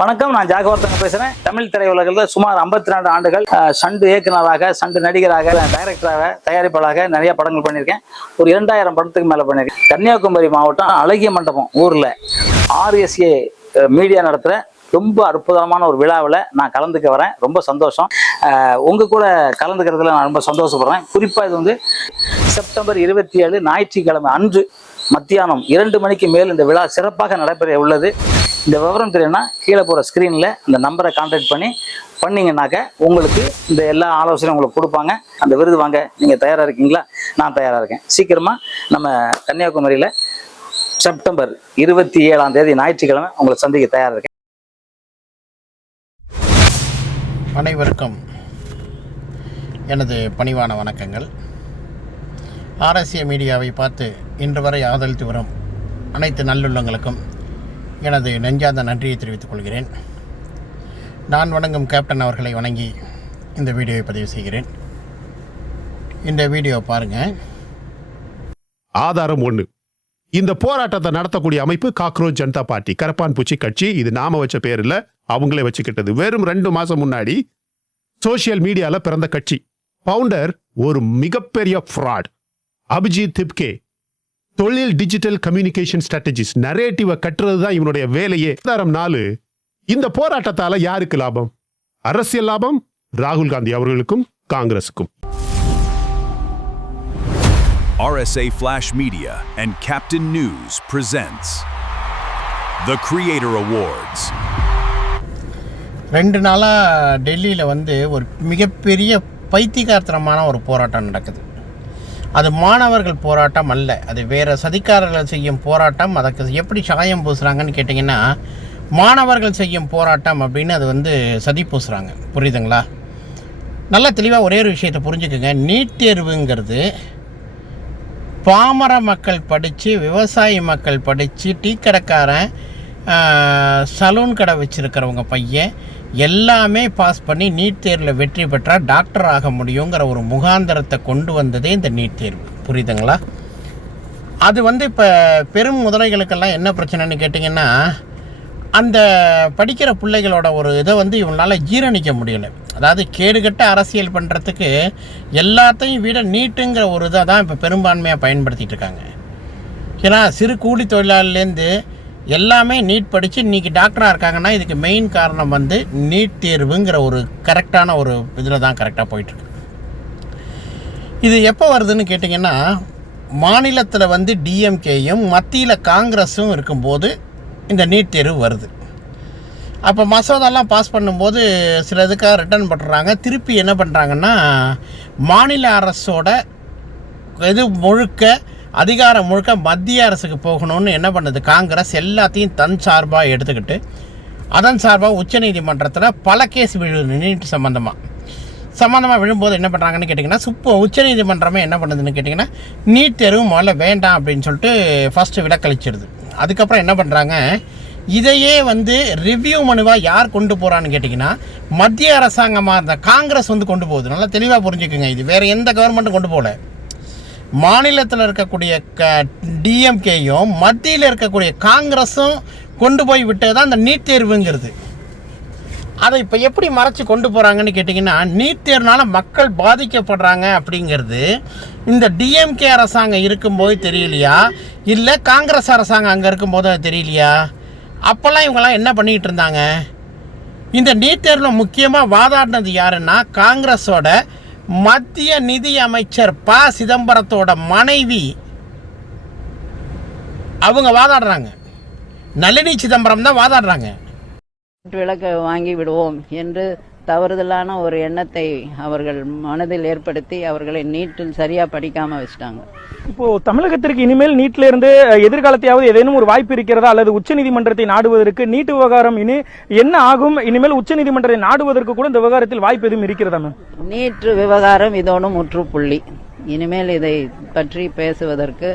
வணக்கம், நான் ஜாகவர்த்தங்க பேசுறேன். தமிழ் திரையுலகில் சுமார் 52 ஆண்டுகள் சண்டு இயக்குனராக, சண்டு நடிகராக, டைரக்டராக, தயாரிப்பாளராக நிறைய படங்கள் பண்ணியிருக்கேன். ஒரு 2000 படத்துக்கு மேல பண்ணியிருக்கேன். கன்னியாகுமரி மாவட்டம் அழகிய மண்டபம் ஊர்ல RSA மீடியா நடத்துற ரொம்ப அற்புதமான ஒரு விழாவில் நான் கலந்துக்க வரேன். ரொம்ப சந்தோஷம். உங்க கூட கலந்துக்கிறதுல நான் ரொம்ப சந்தோஷப்படுறேன். குறிப்பா இது வந்து செப்டம்பர் 27 ஞாயிற்றுக்கிழமை அன்று மத்தியானம் 2 மணிக்கு மேல் இந்த விழா சிறப்பாக நடைபெற உள்ளது. இந்த விவரம் தெரியும்னா கீழே போகிற ஸ்க்ரீனில் அந்த நம்பரை கான்டாக்ட் பண்ணிங்கன்னாக்க உங்களுக்கு இந்த எல்லா ஆலோசனையும் உங்களுக்கு கொடுப்பாங்க. அந்த விருது வாங்க நீங்கள் தயாராக இருக்கீங்களா? நான் தயாராக இருக்கேன். சீக்கிரமாக நம்ம கன்னியாகுமரியில் செப்டம்பர் 27 ஞாயிற்றுக்கிழமை உங்களை சந்திக்க தயாராக இருக்கேன். அனைவருக்கும் எனது பணிவான வணக்கங்கள். RSA மீடியாவை பார்த்து இன்று வரை ஆதரித்து வரும் அனைத்து நல்லுள்ளங்களுக்கும் எனது நெஞ்சார்ந்த நன்றியை தெரிவித்துக் கொள்கிறேன். நான் வணங்கும் கேப்டன் அவர்களை வணங்கி இந்த வீடியோவை பதிவு செய்கிறேன். இந்த வீடியோ பாருங்கள். ஆதாரம் 1. இந்த போராட்டத்தை நடத்தக்கூடிய அமைப்பு காக்ரோச் ஜனதா பார்ட்டி, கரப்பான் பூச்சி கட்சி. இது நாம வச்ச பேர் இல்ல, அவங்களே வச்சுக்கிட்டது. வெறும் 2 மாசம் முன்னாடி சோசியல் மீடியால பிறந்த கட்சி. பவுண்டர் ஒரு மிகப்பெரிய ஃப்ராட், அபிஜித் திப்கே. தொழில் டிஜிட்டல் கம்யூனிகேஷன் ஸ்ட்ராட்டஜிஸ், நரேட்டிவ கட்டுறது தான் இவனுடைய வேலையே. ஆதாரம் 4. இந்த போராட்டத்தால யாருக்கு லாபம்? அரசியல் லாபம் ராகுல் காந்தி அவர்களுக்கும் காங்கிரசுக்கும். RSA Flash Media and Captain News presents the Creator Awards. 2 நாளாக டெல்லியில் வந்து ஒரு மிகப்பெரிய பைத்தியகாரத்தனமான ஒரு போராட்டம் நடக்குது. அது மாணவர்கள் போராட்டம் அல்ல, அது வேறு சதிகாரர்கள் செய்யும் போராட்டம். அதுக்கு எப்படி சாயம் பூசுகிறாங்கன்னு கேட்டிங்கன்னா, மாணவர்கள் செய்யும் போராட்டம் அப்படின்னு அது வந்து சதி பூசுகிறாங்க. புரியுதுங்களா? நல்லா தெளிவாக ஒரே ஒரு விஷயத்தை புரிஞ்சுக்குங்க. நீட் தேர்வுங்கிறது பாமர மக்கள் படித்து, விவசாயி மக்கள் படித்து, டீ கடைக்காரன், சலூன் கடை வச்சுருக்கிறவங்க பையன் எல்லாமே பாஸ் பண்ணி நீட் தேர்வில் வெற்றி பெற்றால் டாக்டர் ஆக முடியுங்கிற ஒரு முகாந்திரத்தை கொண்டு வந்ததே இந்த நீட் தேர்வு. புரியுதுங்களா? அது வந்து இப்போ பெரும் முதலைகளுக்கெல்லாம் என்ன பிரச்சனைன்னு கேட்டிங்கன்னா, அந்த படிக்கிற பிள்ளைகளோட ஒரு இதை வந்து இவங்களால் ஜீரணிக்க முடியலை. அதாவது கேடுகட்ட அரசியல் பண்ணுறதுக்கு எல்லாத்தையும் விட நீட்டுங்கிற ஒரு இதை தான் இப்போ பெரும்பான்மையாக பயன்படுத்திகிட்டு இருக்காங்க. ஏன்னா சிறு கூலி தொழிலாளிலேருந்து எல்லாமே நீட் படித்து இன்றைக்கி டாக்டராக இருக்காங்கன்னா இதுக்கு மெயின் காரணம் வந்து நீட் தேர்வுங்கிற ஒரு கரெக்டான ஒரு இதில் தான் கரெக்டாக போயிட்டுருக்கு. இது எப்போ வருதுன்னு கேட்டிங்கன்னா, மாநிலத்தில் வந்து டிஎம்கேயும் மத்தியில் காங்கிரஸும் இருக்கும்போது இந்த நீட் தேர்வு வருது. அப்போ மசோதாலாம் பாஸ் பண்ணும்போது சில இதுக்காக ரிட்டர்ன் பண்ணுறாங்க. திருப்பி என்ன பண்ணுறாங்கன்னா, மாநில அரசோட இது முழுக்க அதிகாரம் முழுக்க மத்திய அரசுக்கு போகணும்னு என்ன பண்ணுது காங்கிரஸ், எல்லாத்தையும் தன் சார்பாக எடுத்துக்கிட்டு அதன் சார்பாக உச்சநீதிமன்றத்தில் பல கேஸ் விழுது. நீட் சம்மந்தமாக விழும்போது என்ன பண்ணுறாங்கன்னு கேட்டிங்கன்னா, உச்சநீதிமன்றமே என்ன பண்ணுதுன்னு கேட்டிங்கன்னா, நீட் தேர்வு முதல்ல வேண்டாம் அப்படின்னு சொல்லிட்டு ஃபஸ்ட்டு விலக்களிச்சிடுது. அதுக்கப்புறம் என்ன பண்ணுறாங்க, இதையே வந்து ரிவ்யூ மனுவாக யார் கொண்டு போகிறான்னு கேட்டிங்கன்னா, மத்திய அரசாங்கமாக இருந்த காங்கிரஸ் வந்து கொண்டு போகுது. நல்லா தெளிவாக புரிஞ்சுக்குங்க. இது வேறு எந்த கவர்மெண்ட்டும் கொண்டு போகல. மாநிலத்தில் இருக்கக்கூடிய டிஎம்கேயும் மத்தியில் இருக்கக்கூடிய காங்கிரஸும் கொண்டு போய் விட்டது தான் இந்த நீட் தேர்வுங்கிறது. அதை இப்போ எப்படி மறைச்சி கொண்டு போகிறாங்கன்னு கேட்டிங்கன்னா, நீட் தேர்வுனால மக்கள் பாதிக்கப்படுறாங்க அப்படிங்கிறது இந்த டிஎம்கே அரசாங்கம் இருக்கும்போது தெரியலையா, இல்லை காங்கிரஸ் அரசாங்கம் அங்கே இருக்கும்போது அது தெரியலையா? அப்போல்லாம் இவங்கெல்லாம் என்ன பண்ணிக்கிட்டு இருந்தாங்க? இந்த நீட் தேர்வில் முக்கியமாக வாதாடினது யாருன்னா, காங்கிரஸோட மத்திய நிதி அமைச்சர் ப. சிதம்பரத்தோட மனைவி அவங்க வாதாடுறாங்க. நளினி சிதம்பரம் தான் வாதாடுறாங்க. விளக்க வாங்கி விடுவோம் என்று தவறுதலான ஒரு எண்ணத்தை அவர்கள் மனதில் ஏற்படுத்தி அவர்களை நீட்டில் சரியா படிக்காம வச்சுட்டாங்க. இப்போ தமிழகத்திற்கு இனிமேல் நீட்ல இருந்து எதிர்காலத்தையாவது ஏதேனும் ஒரு வாய்ப்பு இருக்கிறதா, அல்லது உச்சநீதிமன்றத்தை நாடுவதற்கு? நீட் விவகாரம் இனி என்ன ஆகும்? இனிமேல் உச்சநீதிமன்றத்தை நாடுவதற்கு கூட இந்த விவகாரத்தில் வாய்ப்பு எதுவும் இருக்கிறதா மேம்? நீட் விவகாரம் இதோடு முற்றுப்புள்ளி. இனிமேல் இதை பற்றி பேசுவதற்கு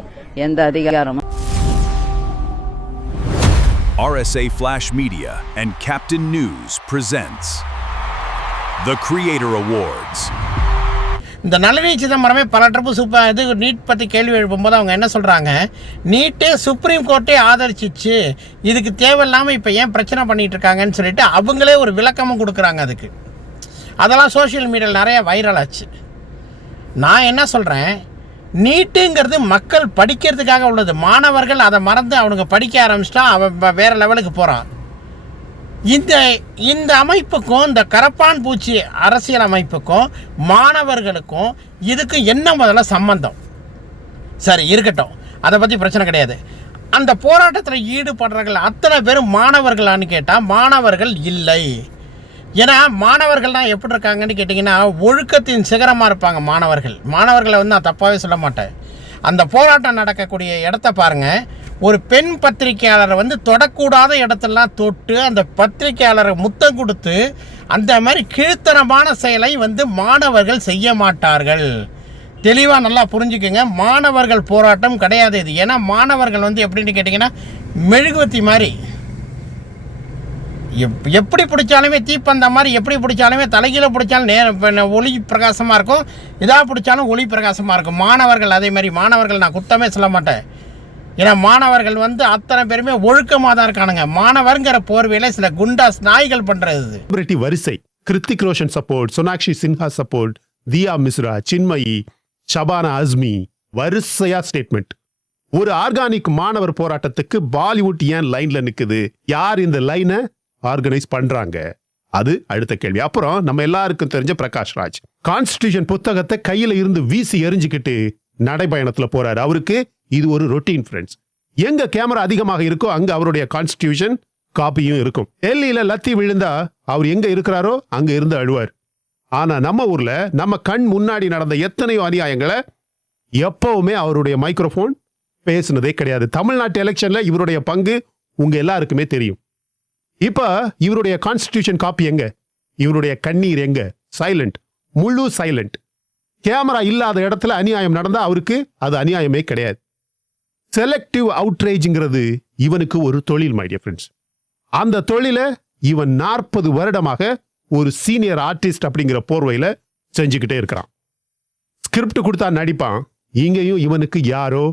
எந்த அதிகாரமும். RSA Flash Media and Captain News presents the Creator Awards. இந்த நளினி சிதம்பரமே பல ட்ரிப்பு இது நீட் பற்றி கேள்வி எழுப்பும்போது அவங்க என்ன சொல்கிறாங்க, நீட்டு சுப்ரீம் கோர்ட்டே ஆதரிச்சிச்சு, இதுக்கு தேவையில்லாமல் இப்போ ஏன் பிரச்சனை பண்ணிகிட்டு இருக்காங்கன்னு சொல்லிட்டு அவங்களே ஒரு விளக்கமும் கொடுக்குறாங்க அதுக்கு. அதெல்லாம் சோஷியல் மீடியாவில் நிறைய வைரல் ஆச்சு. நான் என்ன சொல்கிறேன், நீட்டுங்கிறது மக்கள் படிக்கிறதுக்காக உள்ளது. மாணவர்கள் அதை மறந்து அவனுங்க படிக்க ஆரம்பிச்சிட்டா அவன் வேறு லெவலுக்கு போகிறான். இந்த அமைப்புக்கும் இந்த கரப்பான் பூச்சி அரசியல் அமைப்புக்கும் மாணவர்களுக்கும் இதுக்கு என்ன முதல்ல சம்பந்தம்? சரி இருக்கட்டும், அதை பற்றி பிரச்சனை கிடையாது. அந்த போராட்டத்தில் ஈடுபடுறவர்கள் அத்தனை பேரும் மாணவர்களான்னு கேட்டால் மாணவர்கள் இல்லை. ஏன்னா மாணவர்கள்லாம் எப்படி இருக்காங்கன்னு கேட்டிங்கன்னா ஒழுக்கத்தின் சிகரமாக இருப்பாங்க மாணவர்களை வந்து நான் தப்பாகவே சொல்ல மாட்டேன். அந்த போராட்டம் நடக்கக்கூடிய இடத்த பாருங்கள், ஒரு பெண் பத்திரிகையாளரை வந்து தொடக்கூடாத இடத்தெல்லாம் தொட்டு அந்த பத்திரிகையாளரை முத்தம் கொடுத்து அந்த மாதிரி கீழ்த்தனமான செயலை வந்து மாணவர்கள் செய்ய மாட்டார்கள். தெளிவாக நல்லா புரிஞ்சுக்கோங்க, மாணவர்கள் போராட்டம் கிடையாது இது. ஏன்னா மாணவர்கள் வந்து எப்படின்னு கேட்டிங்கன்னா மெழுகுவத்தி மாதிரி, எப்படி பிடிச்சாலுமே தீப்பந்த மாதிரி, எப்படி பிடிச்சாலுமே தலைகீழ பிடிச்சாலும் ஒளி பிரகாசமாக இருக்கும், இதாக பிடிச்சாலும் ஒளி பிரகாசமாக இருக்கும். மாணவர்கள் அதே மாதிரி. மாணவர்கள் நான் குத்தமே சொல்ல மாட்டேன். ஏன்னா மாணவர்கள் வந்து அத்தனை பேருமே ஒழுக்கமாக தான் இருக்கானுங்க. மாணவர்கிற போர்வையில் சில குண்டாஸ் நாய்கள் பண்ணுறது. வரிசை கிருத்திக் ரோஷன் சப்போர்ட், சோனாக்ஷி சின்ஹா சப்போர்ட், தியா மிஸ்ரா, சின்மயி, ஷபானா அஸ்மி, வரிசையா ஸ்டேட்மெண்ட். ஒரு ஆர்கானிக் மாணவர் போராட்டத்துக்கு பாலிவுட் ஏன் லைன்ல நிக்குது? யார் இந்த லைனை ஆர்கனைஸ் பண்றாங்க? அது அடுத்த கேள்வி. அப்புறம் நம்ம எல்லாருக்கும் தெரிஞ்ச பிரகாஷ் ராஜ் கான்ஸ்டிடியூஷன் புத்தகத்தை கையில இருந்து வீசி எரிஞ்சுக்கிட்டு நடைபயணத்துல போறாரு. அவருக்கு இது ஒரு ரொட்டீன் ஃப்ரெண்ட்ஸ். எங்க கேமரா அதிகமாக இருக்கோ அங்க அவருடைய கான்ஸ்டிடியூஷன் காப்பியும் இருக்கும். டெல்லியில லத்தி விழுந்தா அவர் எங்க இருக்கிறாரோ அங்க இருந்து அழுவார். ஆனா நம்ம ஊர்ல நம்ம கண் முன்னாடி நடந்த எத்தனையோ அநியாயங்களை எப்பவுமே அவருடைய மைக்ரோஃபோன் பேசுனதே கிடையாது. தமிழ்நாட்டு எலெக்ஷன்ல இவருடைய பங்கு உங்க எல்லாருக்குமே தெரியும். இப்ப இவருடைய கான்ஸ்டிடியூஷன் காப்பி எங்க? இவருடைய கண்ணீர் எங்க? சைலண்ட், முழு சைலண்ட். கேமரா இல்லாத இடத்துல அநியாயம் நடந்தா அவருக்கு அது அநியாயமே கிடையாது. செலக்டிவ் அவுட்ரேஜ்ங்கிறது இவனுக்கு ஒரு தொழில், மை டியர் ஃப்ரெண்ட்ஸ். அந்த தொழில இவன் 40 வருடமாக ஒரு சீனியர் ஆர்டிஸ்ட் அப்படிங்கிற போர்வையில செஞ்சுக்கிட்டே இருக்கிறான். ஸ்கிரிப்ட் கொடுத்தா நடிப்பான். இங்கேயும் இவனுக்கு யாரோ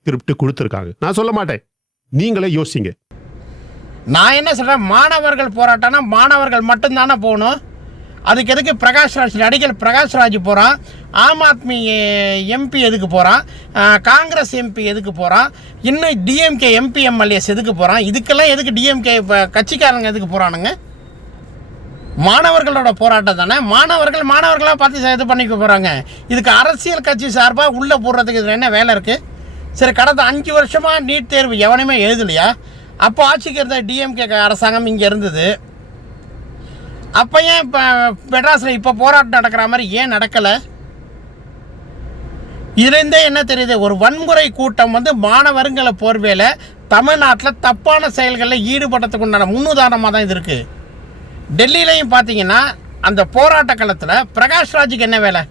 ஸ்கிரிப்ட் கொடுத்துருக்காங்க. நான் சொல்ல மாட்டேன், நீங்களே யோசிங்க. நான் என்ன சொல்கிறேன், மாணவர்கள் போராட்டம்னா மாணவர்கள் மட்டும்தானே போகணும். அதுக்கு எதுக்கு பிரகாஷ்ராஜ், நடிகர் பிரகாஷ்ராஜ் போகிறான்? ஆம் ஆத்மி எம்பி எதுக்கு போகிறான்? காங்கிரஸ் எம்பி எதுக்கு போகிறான்? இன்னும் டிஎம்கே எம்பி எம்எல்ஏஸ் எதுக்கு போகிறான்? இதுக்கெல்லாம் எதுக்கு டிஎம்கே கட்சிக்காரங்க எதுக்கு போகிறானுங்க? மாணவர்களோட போராட்டம் தானே. மாணவர்களாக பார்த்து இது பண்ணிக்க போகிறாங்க. இதுக்கு அரசியல் கட்சி சார்பாக உள்ளே போடுறதுக்கு இதில் என்ன வேலை இருக்குது? சரி, கடந்த 5 வருஷமாக நீட் தேர்வு எவனையுமே எழுதலையா? அப்போ ஆட்சிக்கு இருந்த டிஎம்கே அரசாங்கம் இங்கே இருந்தது. அப்போ ஏன் இப்போ மெட்ராஸில் இப்போ போராட்டம் நடக்கிற மாதிரி ஏன் நடக்கலை? இதுலேருந்தே என்ன தெரியுது, ஒரு வன்முறை கூட்டம் வந்து மாணவர்களை போர்வையில் தமிழ்நாட்டில் தப்பான செயல்களில் ஈடுபடுறதுக்கு உண்டான முன்னுதாரணமாக தான் இது இருக்குது. டெல்லியிலையும் பார்த்தீங்கன்னா அந்த போராட்ட காலத்தில் பிரகாஷ்ராஜுக்கு என்ன வேலை?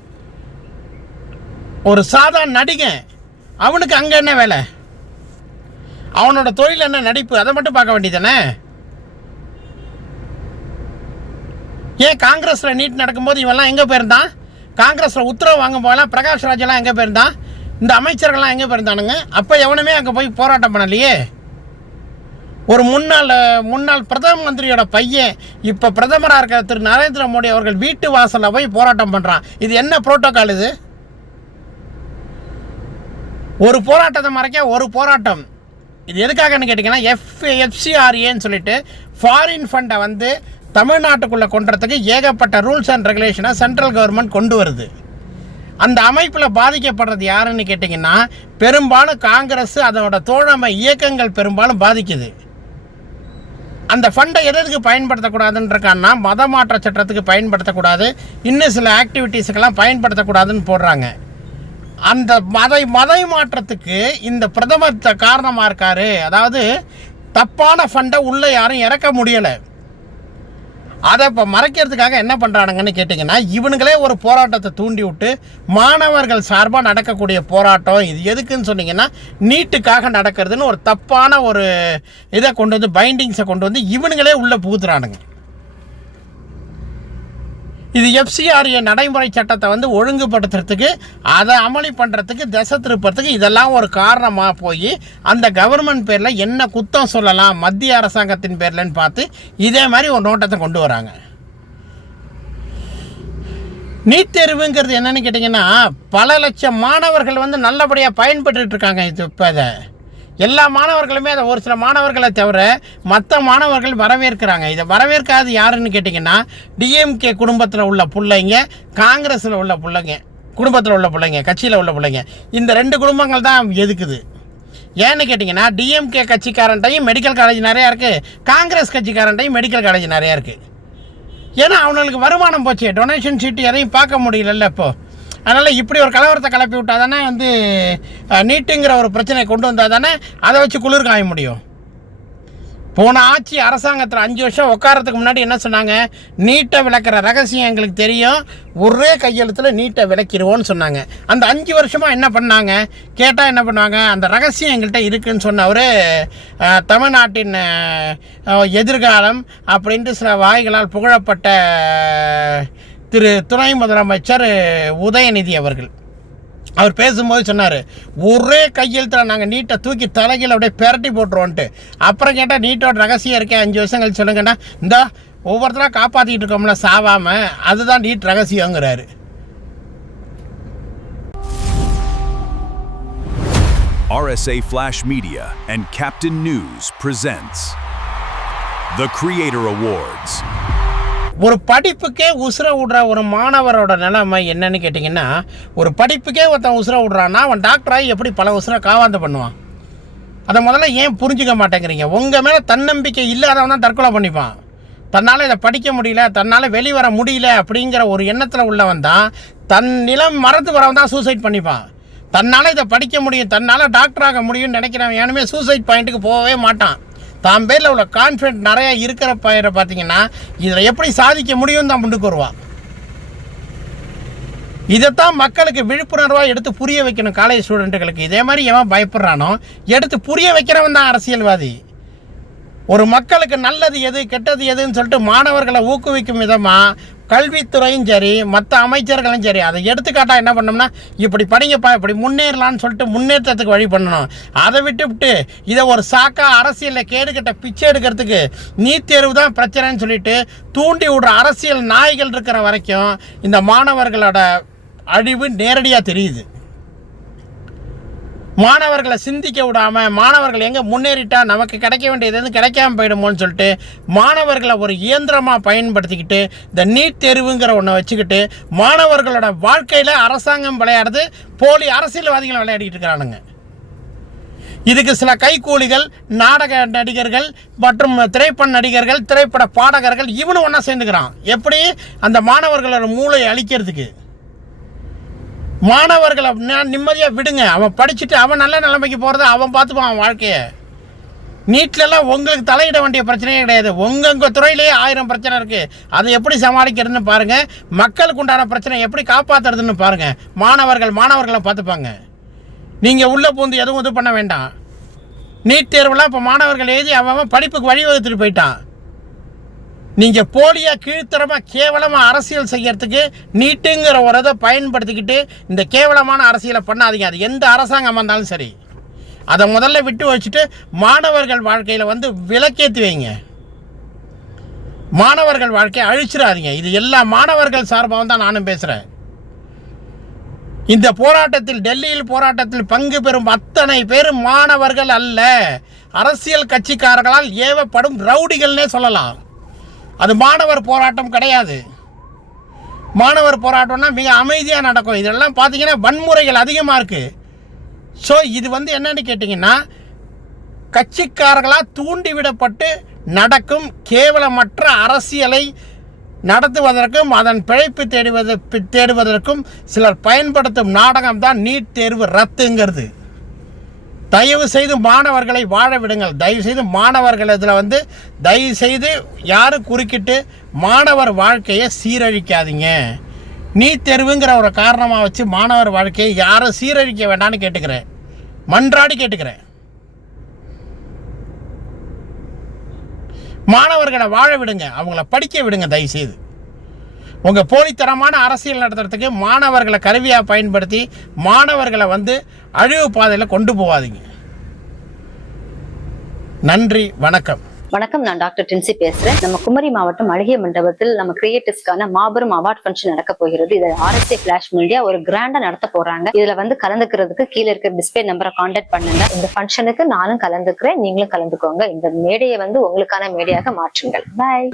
ஒரு சாதாரண நடிகன், அவனுக்கு அங்கே என்ன வேலை? அவனோட தொழில் என்ன? நடிப்பு. அதை மட்டும் பார்க்க வேண்டியதானே. ஏன் காங்கிரஸில் நீட் நடக்கும்போது இவெல்லாம் எங்கே போயிருந்தான்? காங்கிரஸில் உத்தரவு வாங்கும் போதெல்லாம் பிரகாஷ் ராஜெல்லாம் எங்கே போயிருந்தான்? இந்த அமைச்சர்கள்லாம் எங்கே போயிருந்தானுங்க? அப்போ எவனுமே அங்கே போய் போராட்டம் பண்ணலையே. ஒரு முன்னாள் பிரதம மந்திரியோட பையன் இப்போ பிரதமராக இருக்கிற திரு நரேந்திர மோடி அவர்கள் வீட்டு வாசலில் போய் போராட்டம் பண்ணுறான். இது என்ன புரோட்டோகால் இது? ஒரு போராட்டத்தை மறைக்க ஒரு போராட்டம். இது எதுக்காகன்னு கேட்டிங்கன்னா எஃப்சிஆர்ஏன்னு சொல்லிட்டு ஃபாரின் ஃபண்டை வந்து தமிழ்நாட்டுக்குள்ளே கொண்டுறதுக்கு ஏகப்பட்ட ரூல்ஸ் அண்ட் ரெகுலேஷனை சென்ட்ரல் கவர்மெண்ட் கொண்டு வருது. அந்த அமைப்பில் பாதிக்கப்படுறது யாருன்னு கேட்டிங்கன்னா பெரும்பாலும் காங்கிரஸ், அதோட தோழமை இயக்கங்கள் பெரும்பாலும் பாதிக்குது. அந்த ஃபண்டை எதுக்கு பயன்படுத்தக்கூடாதுன்றக்கான்னா மத மாற்ற சட்டத்துக்கு பயன்படுத்தக்கூடாது, இன்னும் சில ஆக்டிவிட்டீஸுக்கெல்லாம் பயன்படுத்தக்கூடாதுன்னு போடுறாங்க. அந்த மத மாற்றத்துக்கு இந்த பிரதமர் காரணமாக இருக்காரு. அதாவது தப்பான ஃபண்டை உள்ளே யாரும் இறக்க முடியலை. அதை இப்போ மறைக்கிறதுக்காக என்ன பண்ணுறானுங்கன்னு கேட்டிங்கன்னா இவனுங்களே ஒரு போராட்டத்தை தூண்டி விட்டு மாணவர்கள் சார்பாக நடக்கக்கூடிய போராட்டம் இது எதுக்குன்னு சொன்னீங்கன்னா நீட்டுக்காக நடக்கிறதுன்னு ஒரு தப்பான ஒரு இதை கொண்டு வந்து பைண்டிங்ஸை கொண்டு வந்து இவனுங்களே உள்ளே புகுத்துறானுங்க. இது FCRA நடைமுறை சட்டத்தை வந்து ஒழுங்குபடுத்துறதுக்கு, அதை அமளி பண்ணுறதுக்கு, திசை திருப்பறதுக்கு இதெல்லாம் ஒரு காரணமாக போய் அந்த கவர்மெண்ட் பேரில் என்ன குத்தம் சொல்லலாம் மத்திய அரசாங்கத்தின் பேர்லன்னு பார்த்து இதே மாதிரி ஒரு நோட்டத்தை கொண்டு வராங்க. நீட் தேர்வுங்கிறது என்னன்னு கேட்டிங்கன்னா, பல லட்சம் மாணவர்கள் வந்து நல்லபடியாக பயன்பட்டு இருக்காங்க. இது இப்போ இதை எல்லா மாணவர்களுமே, அதை ஒரு சில மாணவர்களை தவிர மற்ற மாணவர்கள் வரவேற்கிறாங்க. இதை வரவேற்காது யாருன்னு கேட்டிங்கன்னா, DMK குடும்பத்தில் உள்ள பிள்ளைங்க, காங்கிரஸில் உள்ள பிள்ளைங்க, குடும்பத்தில் உள்ள பிள்ளைங்க, கட்சியில் உள்ள பிள்ளைங்க, இந்த 2 குடும்பங்கள் தான் எதுக்குது. ஏன்னு கேட்டிங்கன்னா, DMK கட்சிக்காரன்ட்டையும் மெடிக்கல் காலேஜ் நிறையா இருக்குது, காங்கிரஸ் கட்சிக்காரன்ட்டையும் மெடிக்கல் காலேஜ் நிறையா இருக்குது. ஏன்னா அவங்களுக்கு வருமானம் போச்சு, டொனேஷன் சீட்டு எதையும் பார்க்க முடியல இப்போது. அதனால் இப்படி ஒரு கலவரத்தை கிளப்பி விட்டால் தானே வந்து நீட்டுங்கிற ஒரு பிரச்சனையை கொண்டு வந்தால் தானே அதை வச்சு குளிர் காய முடியும். போன ஆட்சி அரசாங்கத்தில் 5 வருஷம் உட்காரத்துக்கு முன்னாடி என்ன சொன்னாங்க, நீட்டை விளக்குற ரகசியம் எங்களுக்கு தெரியும், ஒரே கையெழுத்தில் நீட்டை விளக்கிடுவோன்னு சொன்னாங்க. அந்த 5 வருஷமாக என்ன பண்ணாங்க கேட்டால் என்ன பண்ணுவாங்க, அந்த ரகசியம் எங்கள்கிட்ட இருக்குதுன்னு சொன்னவர் தமிழ்நாட்டின் எதிர்காலம் அப்படின்ட்டு சில வாய்களால் புகழப்பட்ட துணை முதலமைச்சர் உதயநிதி அவர்கள். அவர் பேசும்போது சொன்னார், ஒரே கையெழுத்தில் நாங்கள் நீட்டை தூக்கி தலைகீழ அப்படியே பெரட்டி போட்டுருவோன்ட்டு. அப்புறம் கேட்டால் நீட்டோட ரகசியம் இருக்கேன் 5 வருஷம் கழிச்சு சொல்லுங்கன்னா, இந்த ஒவ்வொருத்தராக காப்பாற்றிக்கிட்டு இருக்கோம்ல சாவாமல், அதுதான் NEET ரகசியங்கிறாரு. RSA Flash Media and Captain News presents the Creator Awards. ஒரு படிப்புக்கே உசுரை விடுற ஒரு மாணவரோட நிலைமை என்னன்னு கேட்டிங்கன்னா, ஒரு படிப்புக்கே ஒருத்தன் உசுரை விடுறான்னா அவன் டாக்டராகி எப்படி பல உசுரை காவாந்து பண்ணுவான்? அதை முதல்ல ஏன் புரிஞ்சிக்க மாட்டேங்கிறீங்க? உங்கள் மேலே தன்னம்பிக்கை இல்லாதவன் தான் தற்கொலை பண்ணிப்பான். தன்னால் இதை படிக்க முடியல, தன்னால் வெளிவர முடியல அப்படிங்கிற ஒரு எண்ணத்தில் உள்ளவன் தான், தன் நிலம் மறந்து வரவன் தான் சூசைட் பண்ணிப்பான். தன்னால் இதை படிக்க முடியும், தன்னால் டாக்டராக முடியும்னு நினைக்கிறவன் யாருமே சூசைட் பாயிண்ட்டுக்கு போகவே மாட்டான். தான் பேரில் உள்ள கான்ஃபிடென்ட் நிறையா இருக்கிற பயிரை பார்த்தீங்கன்னா இதில் எப்படி சாதிக்க முடியும் தான் முன்னுக்கு வருவான். இதைத்தான் மக்களுக்கு விழிப்புணர்வாக எடுத்து புரிய வைக்கணும். காலேஜ் ஸ்டூடெண்ட்டுகளுக்கு இதே மாதிரி எவன் பயப்படுறானோ எடுத்து புரிய வைக்கிறவன் தான் அரசியல்வாதி. ஒரு மக்களுக்கு நல்லது எது கெட்டது எதுன்னு சொல்லிட்டு மாணவர்களை ஊக்குவிக்கும் விதமாக கல்வித்துறையும் சரி மற்ற அமைச்சர்களும் சரி அதை எடுத்துக்காட்டா என்ன பண்ணோம்னா, இப்படி படிங்கப்பா, இப்படி முன்னேறலான்னு சொல்லிட்டு முன்னேற்றத்துக்கு வழி பண்ணணும். அதை விட்டு இதை ஒரு சாக்கா அரசியலில் கேடுகட்ட பிச்சை எடுக்கிறதுக்கு நீட் தேர்வு தான் பிரச்சனைன்னு சொல்லிட்டு தூண்டி விடுற அரசியல் நாய்கள் இருக்கிற வரைக்கும் இந்த மாணவர்களோட அழிவு நேரடியாக தெரியுது. மாணவர்களை சிந்திக்க விடாமல், மாணவர்கள் எங்கே முன்னேறிட்டா நமக்கு கிடைக்க வேண்டியது எதுவும் கிடைக்காம போயிடுமோன்னு சொல்லிட்டு மாணவர்களை ஒரு இயந்திரமாக பயன்படுத்திக்கிட்டு இந்த நீட் தேர்வுங்கிற ஒன்றை வச்சுக்கிட்டு மாணவர்களோட வாழ்க்கையில் அரசாங்கம் விளையாடுறது, போலி அரசியல்வாதிகள் விளையாடிக்கிட்டு இருக்கிறானுங்க. இதுக்கு சில கைக்கூலிகள், நாடக நடிகர்கள் மற்றும் திரைப்பட நடிகர்கள், திரைப்பட பாடகர்கள் இவனும் ஒன்றா சேர்ந்துக்கிறான். எப்படி அந்த மாணவர்களோட மூளையை அழிக்கிறதுக்கு. மாணவர்களை நிம்மதியாக விடுங்க, அவன் படிச்சுட்டு அவன் நல்ல நிலைமைக்கு போகிறத அவன் பார்த்துப்பான் அவன் வாழ்க்கையை. நீட்லலாம் உங்களுக்கு தலையிட வேண்டிய பிரச்சனையே கிடையாது. உங்கள் துறையிலேயே 1000 பிரச்சனை இருக்குது. அதை எப்படி சமாளிக்கிறதுன்னு பாருங்கள், மக்களுக்கு உண்டான பிரச்சனை எப்படி காப்பாற்றுறதுன்னு பாருங்கள். மாணவர்களை பார்த்துப்பாங்க. நீங்கள் உள்ளே பூந்து எதுவும் இது பண்ண வேண்டாம். நீட் தேர்வுலாம் இப்போ மாணவர்கள் எழுதி அவன் படிப்புக்கு வழிவகுத்துட்டு போயிட்டான். நீங்கள் போலியாக கீழ்த்தரமாக கேவலமாக அரசியல் செய்யறதுக்கு நீட்டுங்கிற ஒரு இதை பயன்படுத்திக்கிட்டு இந்த கேவலமான அரசியலை பண்ணாதீங்க. அது எந்த அரசாங்கமாக இருந்தாலும் சரி, அதை முதல்ல விட்டு வச்சுட்டு மாணவர்கள் வாழ்க்கையில் வந்து விலக்கேற்றி வைங்க. மாணவர்கள் வாழ்க்கையை அழிச்சிடாதீங்க. இது எல்லா மாணவர்கள் சார்பாக தான் நானும் பேசுகிறேன். இந்த போராட்டத்தில், டெல்லியில் போராட்டத்தில் பங்கு பெறும் அத்தனை பேர் மாணவர்கள் அல்ல, அரசியல் கட்சிக்காரர்களால் ஏவப்படும் ரவுடிகள்னே சொல்லலாம். அது மாணவர் போராட்டம் கிடையாது. மாணவர் போராட்டம்னா மிக அமைதியாக நடக்கும். இதெல்லாம் பார்த்தீங்கன்னா வன்முறைகள் அதிகமாக இருக்குது. ஸோ இது வந்து என்னன்னு கேட்டிங்கன்னா, கட்சிக்காரர்களாக தூண்டிவிடப்பட்டு நடக்கும் கேவலமற்ற அரசியலை நடத்துவதற்கும் அதன் பிழைப்பு தேடுவதற்கும் சிலர் பயன்படுத்தும் நாடகம் தான் நீட் தேர்வு ரத்துங்கிறது. தயவு செய்து மாணவர்களை வாழ விடுங்கள். தயவு செய்து மாணவர்கள் இதில் வந்து தயவு செய்து யாரும் குறுக்கிட்டு மாணவர் வாழ்க்கையை சீரழிக்காதீங்க. நீட் தேர்வுங்கிற ஒரு காரணமாக வச்சு மாணவர் வாழ்க்கையை யாரும் சீரழிக்க வேண்டாம்னு கேட்டுக்கிறேன், மன்றாடி கேட்டுக்கிறேன். மாணவர்களை வாழ விடுங்க, அவங்கள படிக்க விடுங்க. தயவு செய்து உங்கள் போலித்தனமான அரசியல் நடத்துறதுக்கு மாணவர்களை கருவியாக பயன்படுத்தி மாணவர்களை அழிவு பாதையில் கொண்டு போகாதீங்க. நன்றி, வணக்கம். வணக்கம், நான் டாக்டர் டின்சி பேசுறேன். நம்ம குமரி மாவட்டம் அழகிய மண்டபத்தில் நம்ம கிரியேட்டர்ஸ்க்கான மாபெரும் அவார்ட் ஃபங்க்ஷன் நடக்க போகிறது. இதை RSA ஃபிளாஷ் மீடியா ஒரு கிராண்டா நடத்த போறாங்க. இதுல கலந்துக்கிறதுக்கு கீழே இருக்கிற டிஸ்பிளே நம்பரை கான்டாக்ட் பண்ணுங்க. இந்த ஃபங்க்ஷனுக்கு நானும் கலந்துக்கிறேன், நீங்களும் கலந்துக்கோங்க. இந்த மேடையை உங்களுக்கான மேடையாக மாற்றுங்கள். பாய்.